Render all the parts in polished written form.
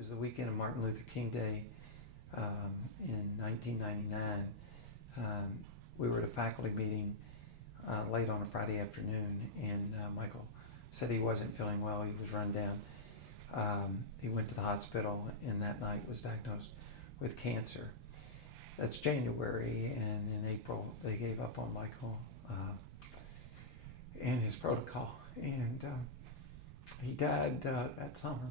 was the weekend of Martin Luther King Day in 1999. We were at a faculty meeting late on a Friday afternoon, and Michael said he wasn't feeling well. He was run down. He went to the hospital, and that night was diagnosed with cancer. That's January, and in April they gave up on Michael and his protocol, and he died that summer.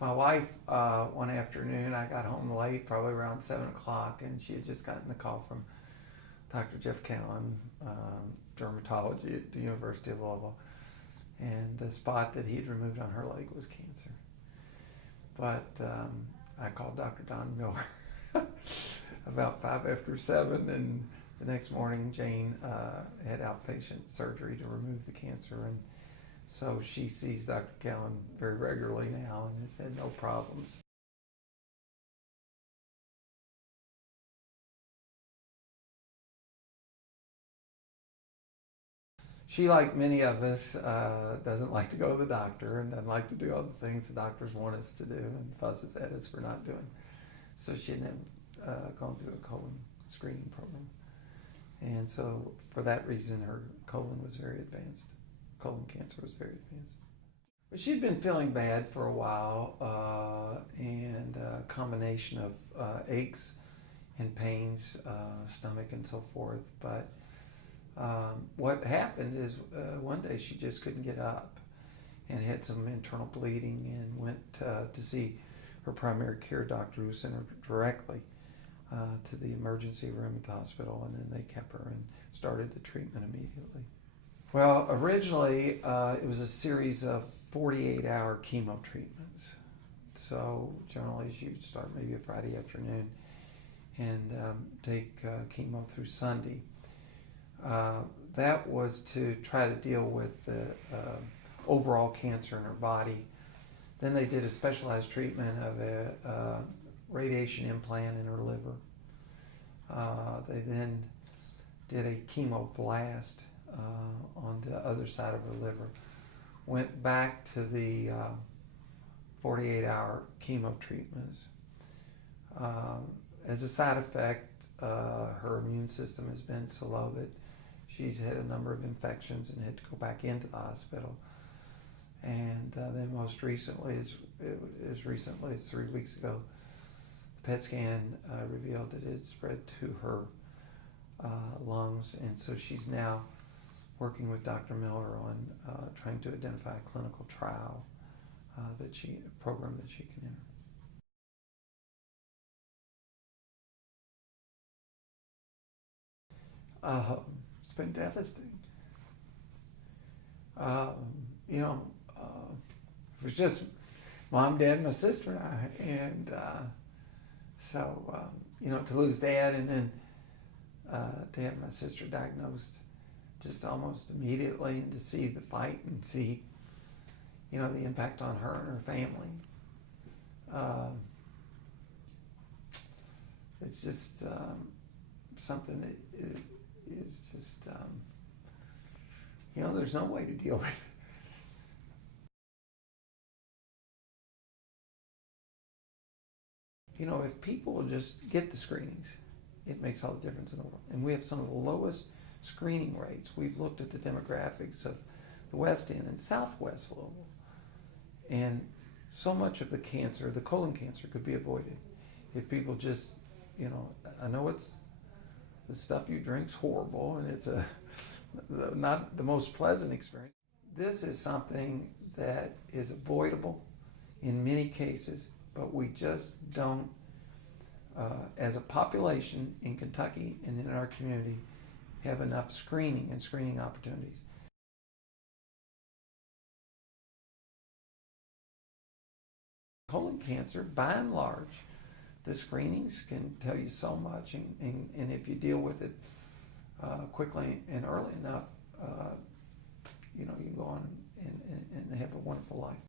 My wife, one afternoon, I got home late, probably around 7 o'clock, and she had just gotten the call from Dr. Jeff Callan, dermatology at the University of Louisville, and the spot that he had removed on her leg was cancer. But I called Dr. Don Miller about 7:05, and the next morning Jane had outpatient surgery to remove the cancer, and so she sees Dr. Callan very regularly now and has had no problems. She, like many of us, doesn't like to go to the doctor and doesn't like to do all the things the doctors want us to do and fusses at us for not doing. So she had gone through a colon screening program. And so for that reason, her colon was very advanced. Colon cancer was very advanced. But she'd been feeling bad for a while, and a combination of aches and pains, stomach and so forth. But what happened is one day she just couldn't get up and had some internal bleeding, and went to see her primary care doctor, who sent her directly to the emergency room at the hospital, and then they kept her and started the treatment immediately. Well, originally it was a series of 48-hour chemo treatments. So generally you'd start maybe a Friday afternoon and take chemo through Sunday. That was to try to deal with the overall cancer in her body. Then they did a specialized treatment of a radiation implant in her liver. They then did a chemo blast on the other side of her liver. Went back to the 48-hour chemo treatments. As a side effect, her immune system has been so low that she's had a number of infections and had to go back into the hospital. And then most recently, as recently as 3 weeks ago, the PET scan revealed that it had spread to her lungs, and so she's now working with Dr. Miller on trying to identify a clinical trial program that she can enter. It's been devastating. It was just mom, dad, my sister, and I, and to lose dad, and then to have my sister diagnosed just almost immediately, and to see the fight and see, the impact on her and her family. It's just something that is just, there's no way to deal with it. If people will just get the screenings, it makes all the difference in the world. And we have some of the lowest screening rates. We've looked at the demographics of the West End and Southwest Louisville. And so much of the cancer, the colon cancer, could be avoided if people just, I know the stuff you drink's horrible, and it's not the most pleasant experience. This is something that is avoidable in many cases, but we just don't, as a population in Kentucky and in our community, have enough screening and screening opportunities. Colon cancer, by and large, the screenings can tell you so much, and if you deal with it quickly and early enough, you go on and have a wonderful life.